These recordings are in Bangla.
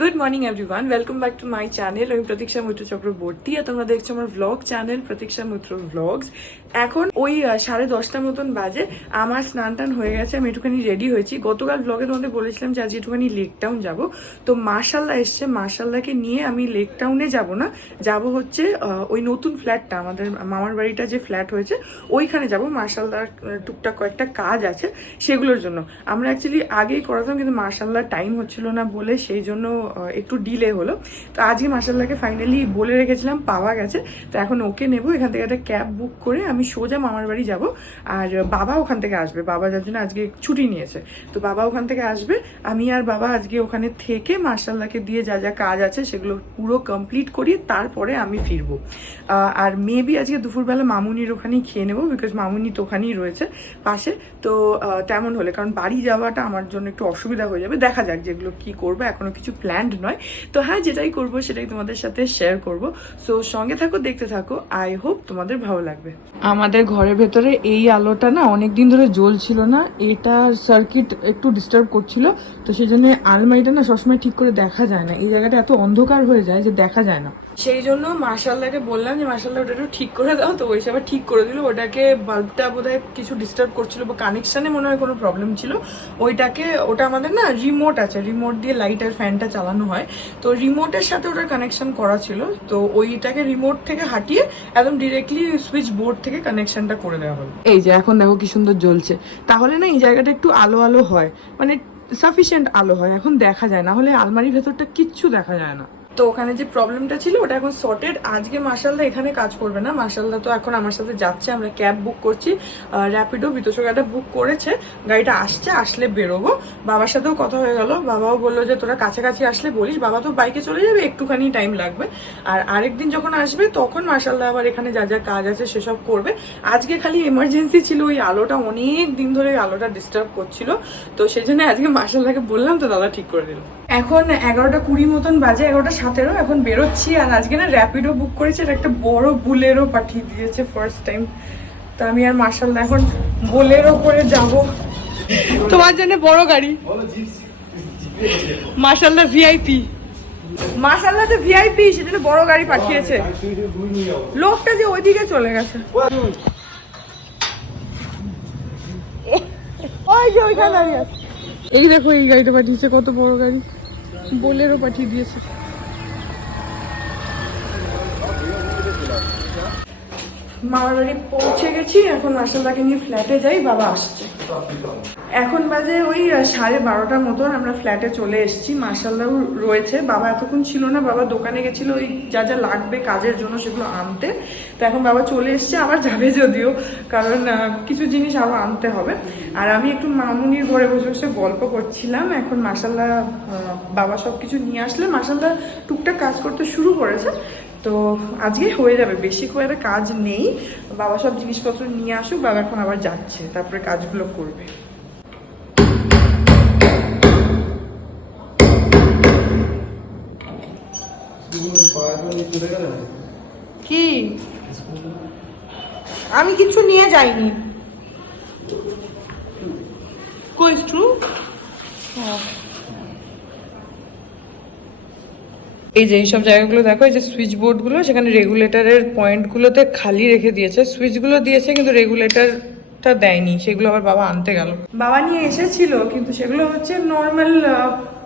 Good morning everyone welcome back to my channel আমি প্রতীক্ষা মৈত্র চক্রবর্তী আর তোমরা দেখছ আমার ভ্লগ চ্যানেল প্রতীক্ষা মৈত্র ভ্লগস এখন ওই সাড়ে দশটা মতন বাজে। আমার স্নান টান হয়ে গেছে, আমি একটুখানি রেডি হয়েছি। গতকাল ভ্লগে তোমাদের বলেছিলাম যে আজ একটুখানি লেক টাউন যাব। তো মার্শাল্লাহ এসছে মার্শাল্লাহকে নিয়ে আমি লেক টাউনে যাব না। যাব হচ্ছে ওই নতুন ফ্ল্যাটটা আমাদের মামার বাড়িটা যে ফ্ল্যাট হয়েছে, ওইখানে যাব। মার্শাল্লাহ টুকটাক কয়েকটা কাজ আছে সেগুলোর জন্য। আমরা অ্যাকচুয়ালি আগেই করাতাম, কিন্তু মার্শাল্লাহ টাইম হচ্ছিল না বলে, সেই জন্য একটু ডিলে হলো। তো আজকে মার্শাল্লাহকে ফাইনালি বলে রেখেছিলাম, পাওয়া গেছে। তো এখন ওকে নেব, এখান থেকে একটা ক্যাব বুক করে আমি সোজা মামার বাড়ি যাব। আর বাবা ওখান থেকে আসবে, বাবা যার জন্য আজকে ছুটি নিয়েছে। তো বাবা ওখান থেকে আসবে, আমি আর বাবা আজকে ওখানে থেকে মার্শাল্লাহকে দিয়ে যা যা কাজ আছে সেগুলো পুরো কমপ্লিট করিয়ে তারপরে আমি ফিরবো। আর মেবি আজকে দুপুরবেলা মামুনির ওখানেই খেয়ে নেব বিকজ মামুনি তো ওখানেই রয়েছে পাশে। তো তেমন হলে, কারণ বাড়ি যাওয়াটা আমার জন্য একটু অসুবিধা হয়ে যাবে। দেখা যাক যেগুলো কি করব, এখনও কিছু প্ল্যান্ড নয়। তো হ্যাঁ যেটাই করব সেটাই তোমাদের সাথে শেয়ার করব। সো সঙ্গে থাকো দেখতে থাকো। আই হোপ তোমাদের ভালো লাগবে। আমাদের ঘরের ভেতরে এই আলোটা না অনেক দিন ধরে জ্বলছিল না। এটা সার্কিট একটু ডিস্টার্ব করছিল। তো সেই জন্য আলমারিটা না সবসময় ঠিক করে দেখা যায় না। এই জায়গাটা এত অন্ধকার হয়ে যায় যে দেখা যায় না। সেই জন্য মার্শাল্লাহকে বললাম যে মার্শাল্লাহ ওটা একটু ঠিক করে দাও। তো ওই হিসাবে ঠিক করে দিল। ওটাকে বাল্বটা বোধহয় কিছু ডিস্টার্ব করছিল বা কানেকশানে মনে হয় কোনো প্রবলেম ছিল। ওইটাকে ওটা আমাদের না রিমোট আছে। রিমোট দিয়ে লাইট আর ফ্যানটা চালানো হয়। তো রিমোটের সাথে ওটার কানেকশন করা ছিল। তো ওইটাকে রিমোট থেকে হাঁটিয়ে একদম ডিরেক্টলি সুইচ বোর্ড থেকে কানেকশনটা করে দেওয়া হলো। এই যে এখন দেখো কি সুন্দর জ্বলছে। তাহলে না এই জায়গাটা একটু আলো আলো হয়। মানে সাফিসিয়েন্ট আলো হয়। এখন দেখা যায়। না হলে আলমারির ভেতরটা কিচ্ছু দেখা যায় না। তো ওখানে যে প্রবলেমটা ছিল, ওটা এখন সর্টেড আজকে মার্শালদা এখানে কাজ করবে না। মার্শালদা তো এখন আমার সাথে যাচ্ছে, আমরা ক্যাব বুক করছি। র্যাপিডো বিতোষকাটা বুক করেছে। গাড়িটা আসছে, আসলে বেরোবো। বাবার সাথেও কথা হয়ে গেল। বাবাও বলল যে, তোরা কাছাকাছি আসলে বলিস, বাবা তো বাইকে চলে যাবে, একটুখানি টাইম লাগবে। আর আরেকদিন যখন আসবে, তখন মার্শালদা আবার এখানে যা যা কাজ আছে, সেসব করবে। আজকে খালি এমার্জেন্সি ছিল, ওই আলোটা অনেক দিন ধরে আলোটা ডিস্টার্ব করছিল। তো সেই জন্য আজকে মার্শালদাকে বললাম, তো দাদা ঠিক করে দিল। এখন এগারোটা কুড়ি মতন বাজে এগারোটা সতেরো এখন বেরোচ্ছি আর আজকে না র্যাপিডো বুক করেছে আর একটা বড় বুলেরও পাঠিয়ে দিয়েছে ফার্স্ট টাইম তো আমি আর মার্শাল্লাহ এখন বোলেরো করে যাব। তোমার জন্য বড় গাড়ি। মার্শাল্লাহ ভিআইপি মার্শাল্লাহ তো ভিআইপি সেজন্য বড় গাড়ি পাঠিয়েছে। লোকটা যে ওইদিকে চলে গেছে। ওই যে ওইখানে এই দেখো এই গাড়িটা পাঠিয়েছে কত বড় গাড়ি। বোলেরো পাঠিয়ে দিয়েছে। মামার বাড়ি পৌঁছে গেছি এখন মাসাল্লাহকে নিয়ে ফ্ল্যাটে যাই বাবা আসছে। এখন বাজে ওই সাড়ে বারোটার মতন আমরা ফ্ল্যাটে চলে এসেছি। মার্শাল্লাহ রয়েছে। বাবা এতক্ষণ ছিল না, বাবা দোকানে গেছিল ওই যা যা লাগবে কাজের জন্য সেগুলো আনতে। তো এখন বাবা চলে এসছে, আবার যাবে যদিও, কারণ কিছু জিনিস আরও আনতে হবে। আর আমি একটু মামুনির ঘরে বসে বসে গল্প করছিলাম। এখন মার্শাল্লাহ বাবা সব কিছু নিয়ে আসলে মার্শাল্লাহ টুকটাক কাজ করতে শুরু করেছে। তো আজকে হয়ে যাবে। বেশি খুব একটা কাজ নেই। বাবা সব জিনিসপত্র নিয়ে আসুক, বাবা এখন আবার যাচ্ছে, তারপরে কাজগুলো করবে। কি? আমি কিছু নিয়ে যাইনি। কই ট্রু এই যে এইসব জায়গাগুলো দেখো, এই যে সুইচ বোর্ডগুলো সেখানে রেগুলেটরের পয়েন্টগুলোতে খালি রেখে দিয়েছে। সুইচগুলো দিয়েছে, কিন্তু রেগুলেটরটা দেয়নি। সেগুলো আবার বাবা আনতে গেল। বাবা নিয়ে এসেছিল, কিন্তু সেগুলো হচ্ছে নর্মাল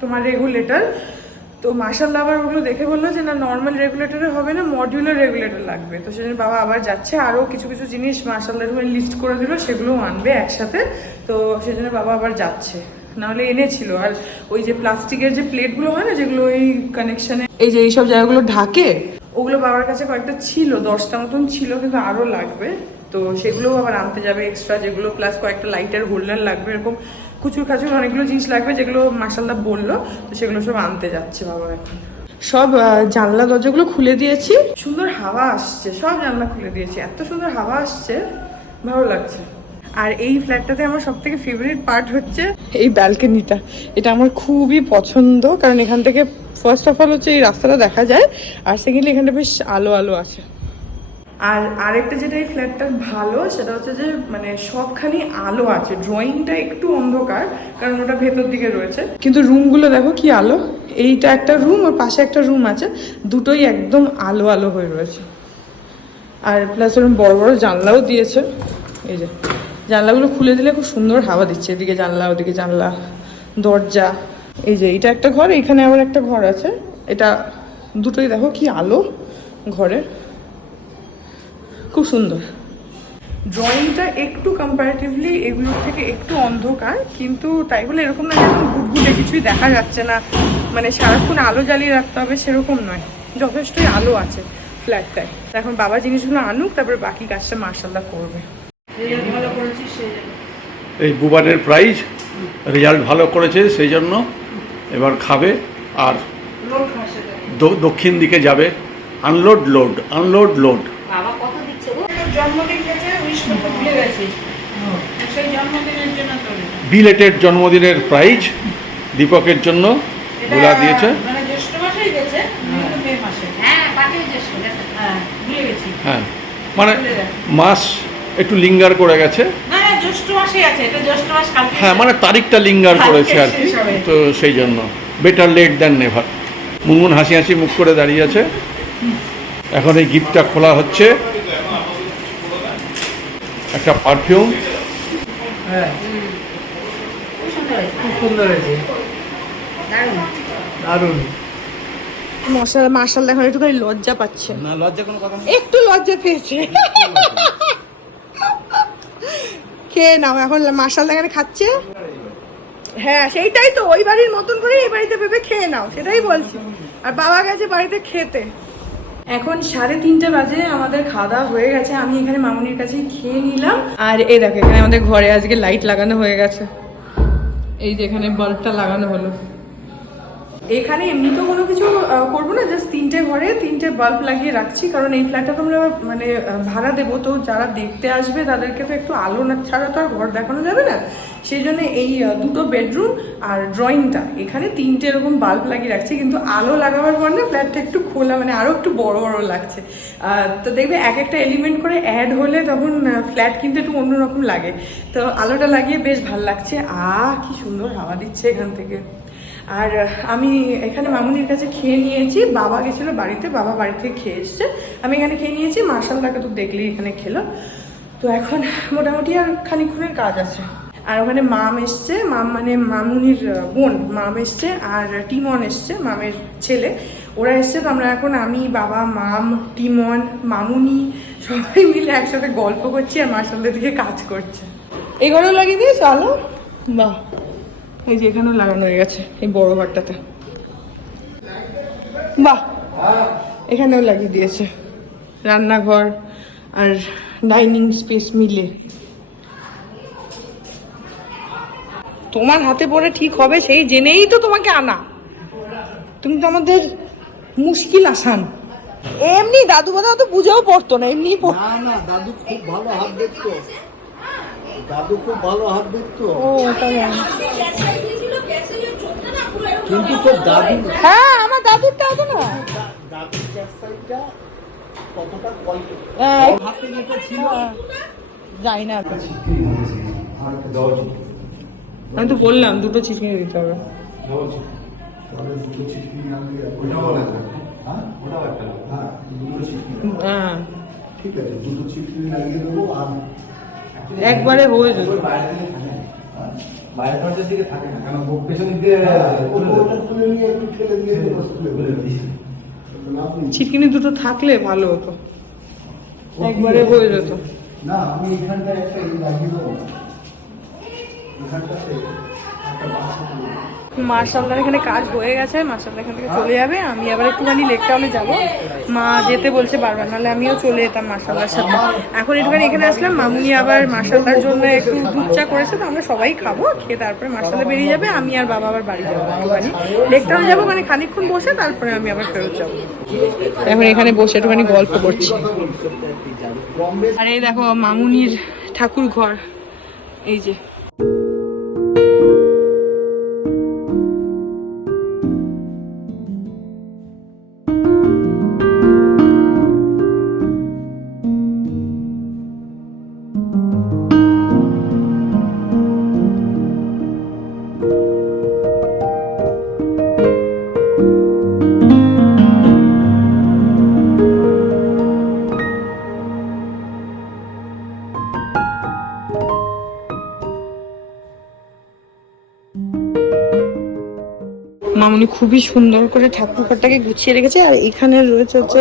তোমার রেগুলেটর তো মার্শাল্লাহ আবার ওগুলো দেখে বলল যে, না নর্মাল রেগুলেটরে হবে না মডিউলার রেগুলেটর লাগবে। তো সেজন্য বাবা আবার যাচ্ছে, আরও কিছু কিছু জিনিস মার্শাল্লাহ লিস্ট করে দিল, সেগুলোও আনবে একসাথে। তো সেজন্য বাবা আবার যাচ্ছে। নাহলে এনেছিল। আর ওই যে প্লাস্টিকের যে প্লেটগুলো হয় না যেগুলো ওই কানেকশনে এই যে এইসব জায়গাগুলো ঢাকে? ওগুলো বাবার কাছে কয়েকটা ছিল দশটা মতন ছিল কিন্তু আরও লাগবে। তো সেগুলোও আবার আনতে যাবে এক্সট্রা যেগুলো প্লাস কয়েকটা লাইটের হোল্ডার লাগবে এরকম কুচুর কাচুর অনেকগুলো জিনিস লাগবে যেগুলো মাসাল্লাহ বলল তো সেগুলো সব আনতে যাচ্ছে বাবা এখন। সব জানলা দরজাগুলো খুলে দিয়েছি। সুন্দর হাওয়া আসছে সব জানলা খুলে দিয়েছি। এত সুন্দর হাওয়া আসছে ভালো লাগছে। আর এই ফ্ল্যাটটাতে আমার সব থেকে ফেভারিট পার্ট হচ্ছে এই ব্যালকনিটা এটা আমার খুবই পছন্দ কারণ এখান থেকে ফার্স্ট অফ অল হচ্ছে এই রাস্তাটা দেখা যায় আর সেকেন্ডলি এখানটা বেশ আলো আলো আছে। আর আরেকটা যেটা এই ফ্ল্যাটটার ভালো সেটা হচ্ছে যে মানে সবখানি আলো আছে। ড্রয়িংটা একটু অন্ধকার কারণ ওটা ভেতর দিকে রয়েছে। কিন্তু রুমগুলো দেখো কি আলো? এইটা একটা রুম ওর পাশে একটা রুম আছে। দুটোই একদম আলো আলো হয়ে রয়েছে। আর প্লাস ওরকম বড় বড় জানলাও দিয়েছে। এই যে জানলাগুলো খুলে দিলে খুব সুন্দর হাওয়া দিচ্ছে। এদিকে জানলা, ওদিকে জানলা, দরজা। এই যে এটা একটা ঘর এখানে আবার একটা ঘর আছে। এটা দুটোই দেখো কি আলো ঘরের খুব সুন্দর। ড্রয়িংটা একটু কম্পারেটিভলি এগুলোর থেকে একটু অন্ধকার, কিন্তু তাই বলে এরকম না যে একদম ঘুটঘুটে কিছুই দেখা যাচ্ছে না। মানে সারাক্ষণ আলো জ্বালিয়ে রাখতে হবে সেরকম নয়। যথেষ্টই আলো আছে ফ্ল্যাটটায় এখন বাবা জিনিসগুলো আনুক, তারপরে বাকি কাজটা মার্শাল্লাহ করবে। এই বুবানের প্রাইজ রেজাল্ট ভালো করেছে সেই জন্য এবার খাবে আর দক্ষিণ দিকে যাবে। Unload load unload load belated জন্মদিনের প্রাইজ দীপকের জন্যগুলা দিয়েছে। মানে জ্যৈষ্ঠ মাসেই গেছে কিন্তু মে মাসে। হ্যাঁ হ্যাঁ ভুলে গেছি। হ্যাঁ। মানে মাস একটু লিঙ্গার করে গেছে। হ্যাঁ মানে তারিখটা লিঙ্গার করেছে আর কি তো সেই জন্য। Better late than never Munmun হাসি হাসি মুখ করে দাঁড়িয়ে আছে। এখন এই গিফটটা খোলা হচ্ছে। একটা পারফিউম হ্যাঁ। মশাল মার্শাল এখন একটুখানি লজ্জা পাচ্ছে। না লজ্জা কোনো কথা একটু লজ্জা পেয়েছে। খেয়ে নাও, এখন মার্শাল এখানে খাচ্ছে। হ্যাঁ সেইটাই তো, ওই বাড়ির মতন করে এই বাড়িতে ভেবে খেয়ে নাও, সেটাই বলছি। আর বাবা গেছে বাড়িতে খেতে। এখন সাড়ে তিনটে বাজে, আমাদের খাওয়া দাওয়া হয়ে গেছে, আমি এখানে মামুনির কাছেই খেয়ে নিলাম। আর এই দেখো, এখানে আমাদের ঘরে আজকে লাইট লাগানো হয়ে গেছে। এই যে এখানে বাল্বটা লাগানো হলো। এখানে এমনি তো কোনো কিছু করব না জাস্ট তিনটে ঘরে তিনটে বাল্ব লাগিয়ে রাখছি, কারণ এই ফ্ল্যাটটা তো আমরা মানে ভাড়া দেবো। তো যারা দেখতে আসবে, তাদেরকে তো একটু আলো না ছাড়া তো আর ঘর দেখানো যাবে না। সেই জন্য এই দুটো বেডরুম আর ড্রয়িংটা এখানে তিনটে এরকম বাল্ব লাগিয়ে রাখছি, কিন্তু আলো লাগাবার পর না ফ্ল্যাটটা একটু খোলা মানে আরও একটু বড় বড় লাগছে। তো দেখবে এক একটা এলিমেন্ট করে অ্যাড হলে তখন ফ্ল্যাট কিন্তু একটু অন্যরকম লাগে। তো আলোটা লাগিয়ে বেশ ভালো লাগছে। আ কি সুন্দর হাওয়া দিচ্ছে এখান থেকে। আর আমি এখানে মামুনির কাছে খেয়ে নিয়েছি। বাবা গেছিল বাড়িতে বাবা বাড়ি থেকে খেয়ে এসছে। আমি এখানে খেয়ে নিয়েছি মার্শালদাকে তো দেখলেই এখানে খেলো। তো এখন মোটামুটি আর খানিক্ষণের কাজ আছে। আর ওখানে মাম এসছে মাম মানে মামুনির বোন মাম এসছে আর টিমন এসছে মামের ছেলে। ওরা এসছে তো আমরা এখন আমি বাবা মাম টিমন মামুনি সবাই মিলে একসাথে গল্প করছি আর মার্শালদের দিকে কাজ করছে। এই ঘরেও লাগিয়ে দিয়েছ আলো? বাহ। এই যে এখানেও লাগানো হয়ে গেছে, এই বড় ঘরটাতে। বাহ! এখানেও লাগিয়ে দিয়েছে। রান্নাঘর আর ডাইনিং স্পেস মিলে। তোমার হাতে পড়ে ঠিক হবে, সেই জেনেই তো তোমাকে আনা। তুমি তো আমাদের মুশকিল আসান। এমনি দাদু বাদা তো বুঝেও পড়তো না এমনি না, দাদু খুব ভালো হাত দেখতো। দাদু খুব ভালো হাত দেখতো ও তাই কিন্তু তোর দাদু হ্যাঁ আমার না? দাদুর ক্যাপসাইটটা কতটা কোয়ালিটি হ্যাঁ, ছিল যাই না। আমি তো বললাম দুটো চিকেন দিতে হবে। হ্যাঁ? ঠিক আছে দুটো লাগিয়ে দেবো আর একবারে হয়ে যাবে। বাইরে দরজার দিকে থাকে না কারণ বুক পেছন দিয়ে খুলে নিয়ে একটু ঠেলে দিয়ে খুলে দিই আপনি দুটো থাকলে ভালো হতো। একবারে হয়ে যেত। না আমি এখানটায় একটা লাগিয়ে দেবো। এখানটাতে একটা বাসা। মার্শালদার এখানে কাজ হয়ে গেছে মার্শালদা এখান থেকে চলে যাবে। আমি আবার একটুখানি লেক টাউনে যাব। মা যেতে বলছে বারবার নাহলে আমিও চলে যেতাম মার্শালদার সাথে। এখন একটুখানি এখানে আসলাম মামুনি আবার মার্শালদার জন্য একটু দুধ চা করেছে তো আমরা সবাই খাব খেয়ে তারপরে মার্শালদা বেরিয়ে যাবে আমি আর বাবা আবার বাড়ি যাব একটুখানি। লেক টাউনে যাব মানে খানিকক্ষণ বসে তারপরে আমি আবার ফেরত যাব। এখন এখানে বসে একটুখানি গল্প করছি। আর এই দেখো মামুনির ঠাকুর ঘর এই যে। মামনি খুবই সুন্দর করে ঠাকুর ঘরটাকে গুছিয়ে রেখেছে আর এখানে রয়েছে হচ্ছে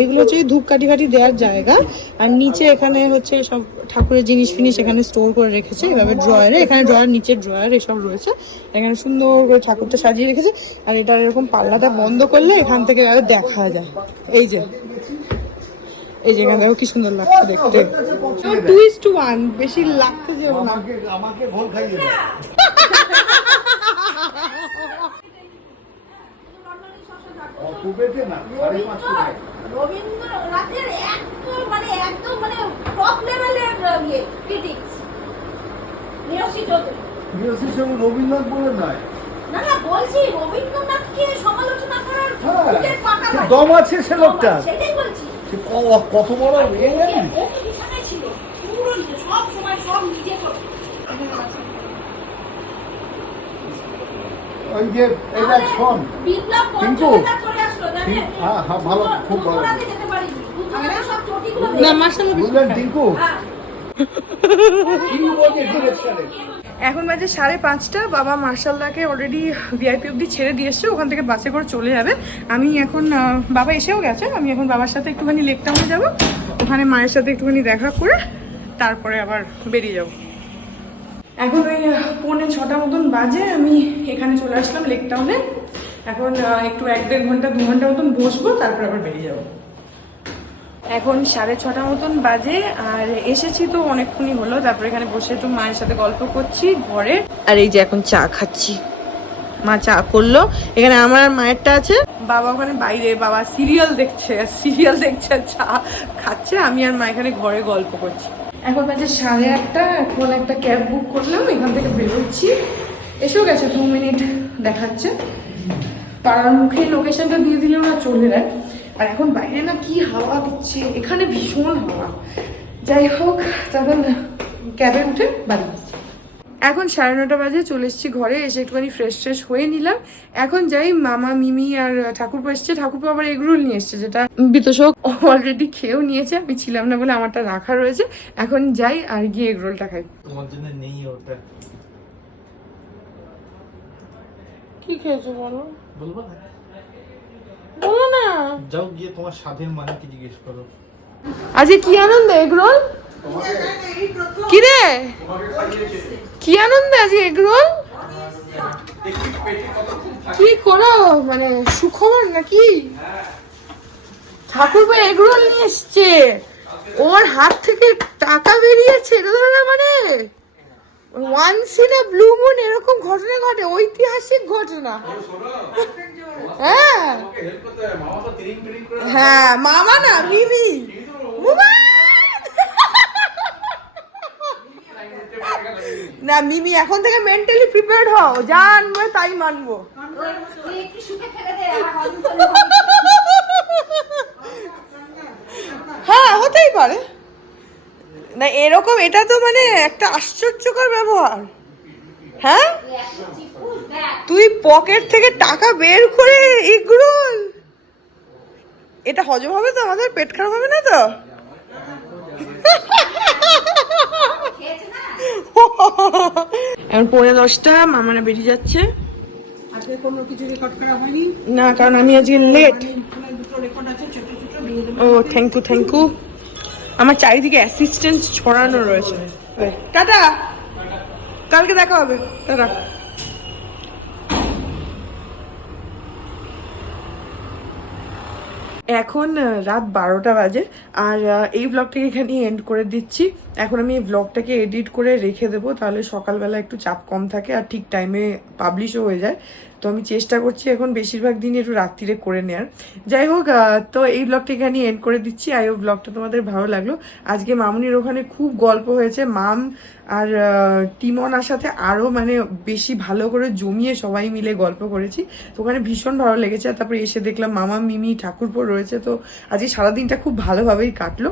এগুলো হচ্ছে ধূপ কাঠি কাঠি দেওয়ার জায়গা আর নিচে এখানে হচ্ছে সব ঠাকুরের জিনিস ফিনিস এখানে স্টোর করে রেখেছে এভাবে ড্রয়ারে এখানে ড্রয়ার নিচের ড্রয়ার এসব রয়েছে এখানে সুন্দর করে ঠাকুরটা সাজিয়ে রেখেছে আর এটা এরকম পাল্লাটা বন্ধ করলে এখান থেকে এভাবে দেখা যায়। এই যে এই যে এখানে দেখো কি সুন্দর লাগছে দেখতে। টু ইস টু ওয়ান বেশি লাগতে না। আমাকে আমাকে ঘোল খাইয়ে দাও অপুবেতে না সাড়ে পাঁচশো টাকা রবীন্দ্রনাথের একদম মানে একদম মানে টপ লেভেলের ইয়ে ক্রিটিক্স নিরসি চৌধুরী। বিরসির সঙ্গে রবীন্দ্রনাথ বলে নয় না না বলছি রবীন্দ্রনাথকে সমালোচনা করার হ্যাঁ নয়। দম আছে সে লোকটা সেটাই বলছি। কত বড় এ জানিস ও কি বিছানায় ছিল পুরো নিজে সব সময় সব নিজে করে ওই যে এটা শোন। ঠিক, হ্যাঁ, হ্যাঁ, ভালো, খুব ভালো। না বুঝলেন টিঙ্কু? হ্যাঁ। এখন বাজে সাড়ে পাঁচটা বাবা মার্শালদাকে অলরেডি ভিআইপি অব্দি ছেড়ে দিয়ে এসছে ওখান থেকে বাসে করে চলে যাবে। আমি এখন বাবা এসেও গেছে আমি এখন বাবার সাথে একটুখানি লেক টাউনে যাব ওখানে মায়ের সাথে একটুখানি দেখা করে তারপরে আবার বেরিয়ে যাব। এখন ওই পৌনে ছটা মতন বাজে আমি এখানে চলে আসলাম লেক টাউনে। এখন একটু এক দেড় ঘণ্টা দু ঘণ্টা মতন বসবো তারপর আবার বেরিয়ে যাব। এখন সাড়ে ছটা মতন বাজে আর এসেছি তো অনেকক্ষণই হলো তারপরে এখানে বসে একটু মায়ের সাথে গল্প করছি ঘরে। আর এই যে এখন চা খাচ্ছি। মা চা করল। এখানে আমার আর মায়েরটা আছে। বাবা ওখানে বাইরে বাবা সিরিয়াল দেখছে সিরিয়াল দেখছে আর চা খাচ্ছে। আমি আর মা এখানে ঘরে গল্প করছি। এখন বাজে সাড়ে আটটা, এখন একটা ক্যাব বুক করলাম, এখান থেকে বেরোচ্ছি। এসেও গেছে, দু মিনিট দেখাচ্ছে। পাড়ার মুখে লোকেশনটা দিয়ে দিলে ওরা চলে যায় আর এখন বাইরে না কি হাওয়া দিচ্ছে, এখানে ভীষণ হাওয়া। যাই হোক তখন ক্যাবে উঠে বাড়ি। এখন সাড়ে নটা বাজে চলে এসেছি ঘরে এসে একটুখানি ফ্রেশ ফ্রেশ হয়ে নিলাম। এখন যাই মামা মিমি আর ঠাকুরপো এসছে। ঠাকুরপো আবার এগরোল নিয়ে এসছে যেটা বিতোষক। অলরেডি খেয়েও নিয়েছে আমি ছিলাম না বলে আমারটা রাখা রয়েছে। এখন যাই আর গিয়ে এগরোলটা খাই। তোমার জন্য নেই ওটা। কি খেয়েছো বলো? বলব? না বলো না। যাও গিয়ে তোমার স্বাধীন মানে জিজ্ঞেস করো। আজকে কি আনন্দ এগরোল কি রে কি আনন্দ আজকে এগরোল? কি করো মানে সুখবর নাকি? ঠাকুর ভাই এগরোল নিয়ে এসছে। ওর হাত থেকে টাকা বেরিয়েছে এটা মানে? Once in a blue moon এরকম ঘটনা ঘটে ঐতিহাসিক ঘটনা। হ্যাঁ। হ্যাঁ মামা না মিমি মুমা! না, মিমি, এখন থেকে মেন্টালি প্রিপেয়ার্ড হও। যা তাই মানবো। হ্যাঁ হতেই পারে। না, এরকম, এটা তো মানে একটা আশ্চর্যকর ব্যবহার। হ্যাঁ? তুই পকেট থেকে টাকা বের করে এগরোল। এটা হজম হবে তো আমাদের? পেট খারাপ হবে না তো? এখন পৌনে দশটা মামারা বেরিয়ে যাচ্ছে। আজকে কোনো কিছু রেকর্ড করা হয়নি? না কারণ আমি আজকে লেট ও থ্যাংক ইউ থ্যাংক ইউ আমার চারিদিকে অ্যাসিস্ট্যান্ট ছড়ানো রয়েছে। টাটা! কালকে দেখা হবে। টাটা। এখন রাত বারোটা বাজে। আর এই ব্লগটাকে এখানে এন্ড করে দিচ্ছি। এখন আমি এই ব্লগটাকে এডিট করে রেখে দেবো, তাহলে সকালবেলা একটু চাপ কম থাকে আর ঠিক টাইমে পাবলিশও হয়ে যায়। তো আমি চেষ্টা করছি এখন বেশিরভাগ দিনই একটু রাত্রিরে করে নেওয়ার যাই হোক তো এই ব্লগটা এখানে এন্ড করে দিচ্ছি। আই ও ব্লগটা তোমাদের ভালো লাগল। আজকে মামুনির ওখানে খুব গল্প হয়েছে। মাম আর টিমনার সাথে আরও মানে বেশি ভালো করে জমিয়ে সবাই মিলে গল্প করেছি। তো ওখানে ভীষণ ভালো লেগেছে। আর তারপরে এসে দেখলাম মামা, মিমি ঠাকুরপুর রয়েছে। তো আজকে সারাদিনটা খুব ভালোভাবেই কাটলো।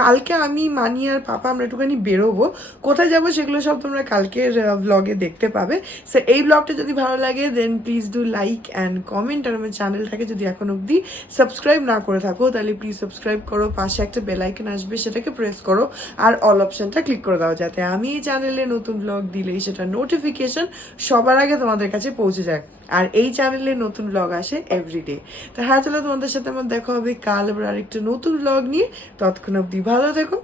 কালকে আমি মানি আর পাপা, আমরা একটুখানি বেরোবো। কোথায় যাব সেগুলো সব তোমরা কালকের ব্লগে দেখতে পাবে। সো এই ব্লগটা যদি ভালো লাগে then please do like and comment আর আমার চ্যানেলটাকে যদি এখন অবধি সাবস্ক্রাইব না করে থাকো, তাহলে প্লিজ সাবস্ক্রাইব করো, পাশে একটা বেল আইকন আসবে, সেটাকে প্রেস করো, আর অল অপশনটা ক্লিক করে দাও, যাতে আমি এই চ্যানেলে নতুন ব্লগ দিলেই সেটা নোটিফিকেশন সবার আগে তোমাদের কাছে পৌঁছে যায়। আর এই চ্যানেলে নতুন ব্লগ আসে এভরিডে তো হ্যাঁ চলো তোমাদের সাথে আমার দেখা হবে। কাল আবার আরেকটা নতুন ব্লগ নিয়ে। তৎক্ষণ অব্দি ভালো থেকো।